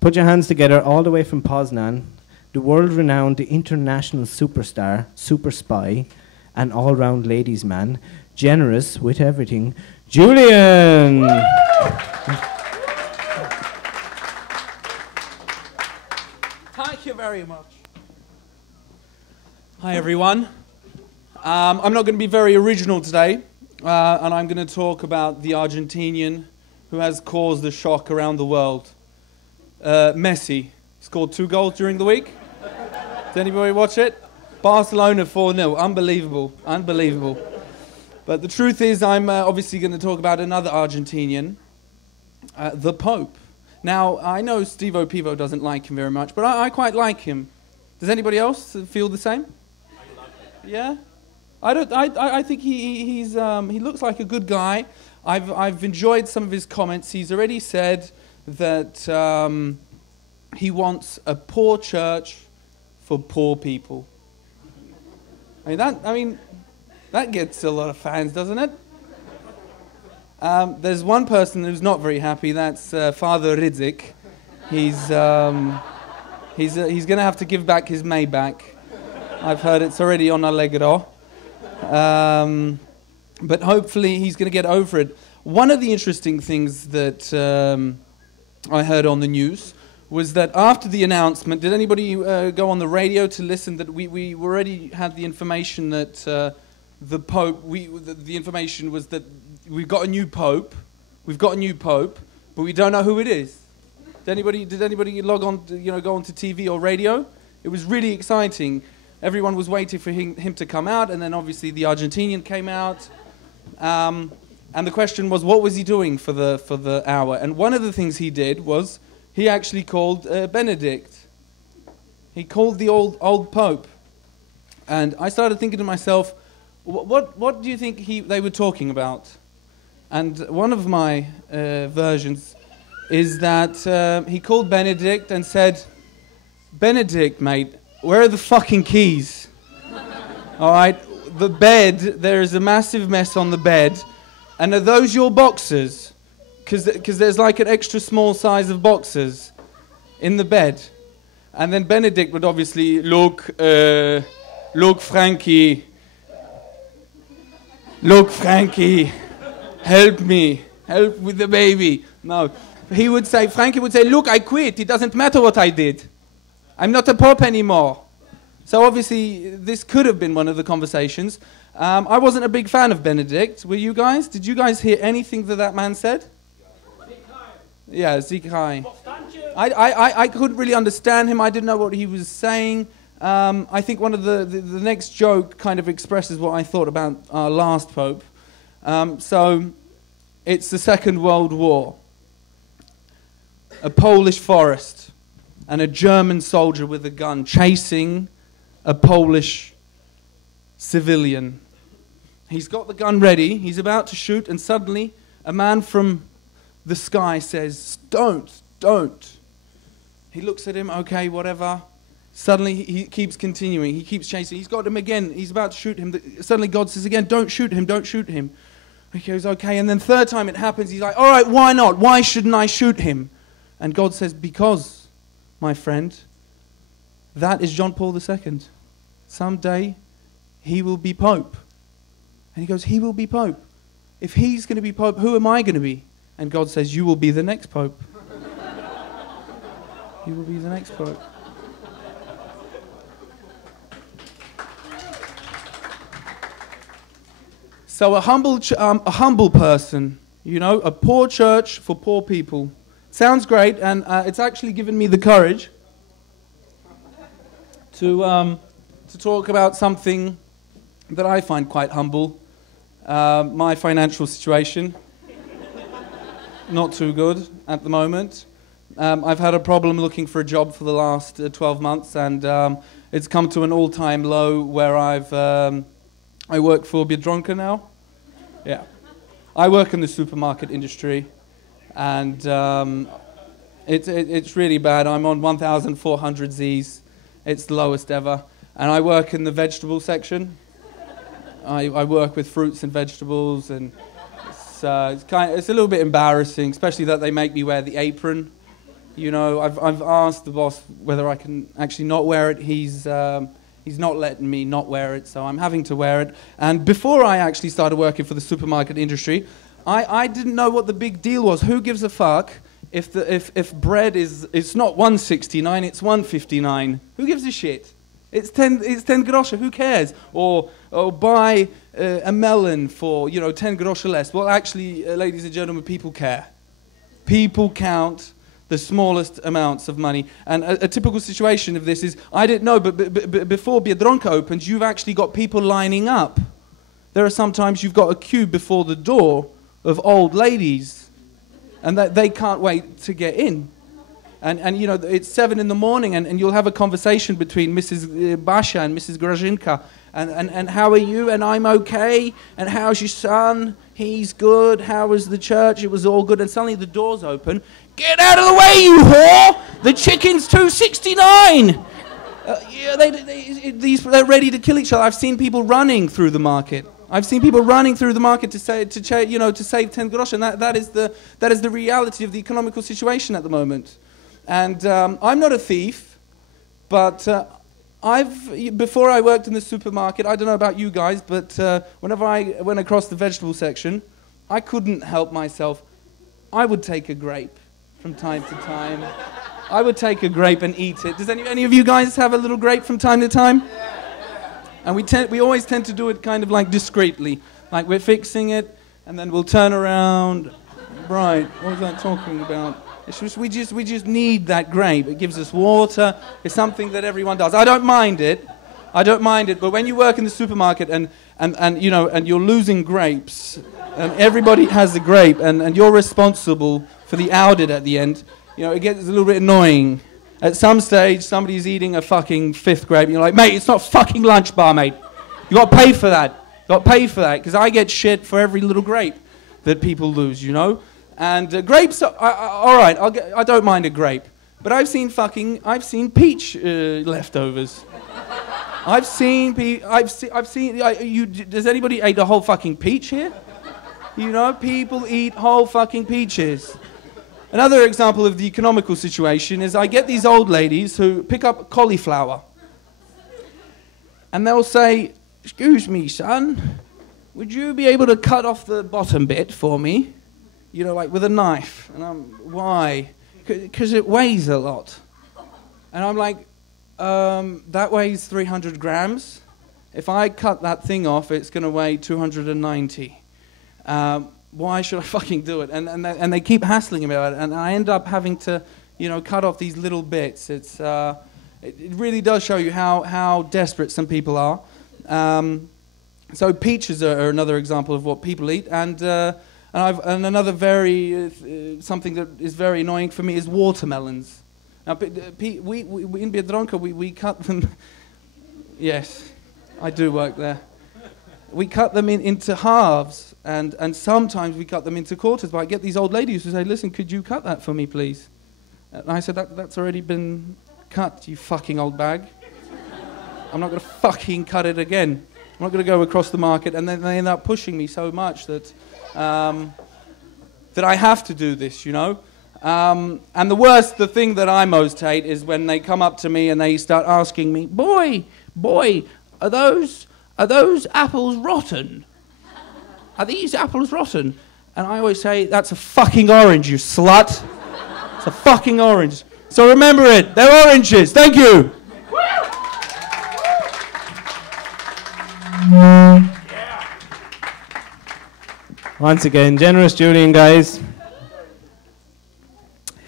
Put your hands together all the way from Poznan, the world-renowned, the international superstar, super spy, and all-round ladies' man, generous with everything, Julian! Thank you very much. Hi everyone. I'm not going to be very original today, and I'm going to talk about the Argentinian who has caused a shock around the world. Messi scored 2 goals during the week. Did anybody watch it? Barcelona 4-0. Unbelievable. Unbelievable. But the truth is, I'm obviously going to talk about another Argentinian, the Pope. Now, I know Steve-O Pivo doesn't like him very much, but I quite like him. Does anybody else feel the same? I love him. Yeah? I think he looks like a good guy. I've enjoyed some of his comments. He's already said that he wants a poor church for poor people. That gets a lot of fans, doesn't it? There's one person who's not very happy. That's Father Wicc. He's going to have to give back his Maybach. I've heard it's already on Allegro. But hopefully he's going to get over it. One of the interesting things that I heard on the news was that after the announcement, did anybody go on the radio to listen that we already had the information that the Pope, the information was that we've got a new Pope, but we don't know who it is. Did anybody log on, go onto TV or radio? It was really exciting. Everyone was waiting for him to come out, and then obviously the Argentinian came out. And the question was, what was he doing for the hour? And one of the things he did was he actually called Benedict. He called the old Pope. And I started thinking to myself, what do you think they were talking about? And one of my versions is that he called Benedict and said, Benedict, mate, where are the fucking keys? All right, the bed, there is a massive mess on the bed. And are those your boxes? Because there's like an extra small size of boxes in the bed. And then Benedict would obviously, look, Frankie, help me, help with the baby. No, Frankie would say, look, I quit, it doesn't matter what I did. I'm not a pope anymore. So obviously, this could have been one of the conversations. I wasn't a big fan of Benedict. Were you guys? Did you guys hear anything that man said? Yeah, Zichai. I couldn't really understand him. I didn't know what he was saying. I think one of the next joke kind of expresses what I thought about our last Pope. So, it's the Second World War. A Polish forest and a German soldier with a gun chasing a Polish civilian. He's got the gun ready, he's about to shoot, and suddenly a man from the sky says, don't. He looks at him, okay, whatever. Suddenly he keeps continuing, he keeps chasing, he's got him again, he's about to shoot him. Suddenly God says again, don't shoot him. He goes, okay, and then third time it happens, he's like, all right, why not? Why shouldn't I shoot him? And God says, because, my friend, that is John Paul II. Someday, he will be Pope. And he goes, he will be Pope. If he's going to be Pope, who am I going to be? And God says, you will be the next Pope. You will be the next Pope. So a humble person, a poor church for poor people. Sounds great, and it's actually given me the courage to talk about something that I find quite humble. My financial situation, not too good at the moment. I've had a problem looking for a job for the last 12 months, and it's come to an all-time low where I work for Biedronka now. Yeah, I work in the supermarket industry, and it's really bad. I'm on 1,400 Z's. It's the lowest ever. And I work in the vegetable section. I work with fruits and vegetables, and it's a little bit embarrassing, especially that they make me wear the apron. You know, I've asked the boss whether I can actually not wear it. He's not letting me not wear it, so I'm having to wear it. And before I actually started working for the supermarket industry, I didn't know what the big deal was. Who gives a fuck if bread it's not 169, it's 159? Who gives a shit? It's 10 groszy, who cares? Or buy a melon for, 10 groszy less. Well, actually, ladies and gentlemen, people care. People count the smallest amounts of money. And a typical situation of this is, I didn't know, but before Biedronka opens, you've actually got people lining up. There are sometimes you've got a queue before the door of old ladies, and they can't wait to get in. And it's 7 in the morning, and you'll have a conversation between Mrs. Basia and Mrs. Grażynka, and how are you? And I'm okay. And how's your son? He's good. How was the church? It was all good. And suddenly the doors open. Get out of the way, you whore! The chicken's $2.69. They're ready to kill each other. I've seen people running through the market. I've seen people running through the market to save 10 groszy, and that is the reality of the economical situation at the moment. And I'm not a thief, but before I worked in the supermarket, I don't know about you guys, but whenever I went across the vegetable section, I couldn't help myself. I would take a grape from time to time. I would take a grape and eat it. Does any of you guys have a little grape from time to time? And we always tend to do it kind of like discreetly, like we're fixing it, and then we'll turn around. Right, what was I talking about? It's just, we just need that grape. It gives us water. It's something that everyone does. I don't mind it, but when you work in the supermarket and you're losing grapes, and everybody has a grape, and you're responsible for the audit at the end, it gets a little bit annoying. At some stage, somebody's eating a fucking 5th grape, and you're like, mate, it's not fucking lunch bar, mate. You got to pay for that. You got to pay for that, because I get shit for every little grape that people lose, And grapes, all right, I don't mind a grape, but I've seen peach leftovers. Does anybody eat a whole fucking peach here? People eat whole fucking peaches. Another example of the economical situation is I get these old ladies who pick up cauliflower, and they'll say, "Excuse me, son, would you be able to cut off the bottom bit for me? Like with a knife." And why? Because it weighs a lot. And I'm like, that weighs 300 grams. If I cut that thing off, it's going to weigh 290. Why should I fucking do it? And they keep hassling about it, and I end up having to, cut off these little bits. It really does show you how desperate some people are. So peaches are another example of what people eat, and another something that is very annoying for me is watermelons. Now, we in Biedronka we cut them. Yes, I do work there. We cut them into halves, and sometimes we cut them into quarters. But I get these old ladies who say, "Listen, could you cut that for me, please?" And I said, "That's already been cut, you fucking old bag. I'm not going to fucking cut it again. I'm not going to go across the market." And then they end up pushing me so much that I have to do this, And the thing that I most hate is when they come up to me and they start asking me, boy, are those apples rotten? Are these apples rotten? And I always say, "That's a fucking orange, you slut. It's a fucking orange." So remember it, they're oranges. Thank you. Once again, generous Julian, guys.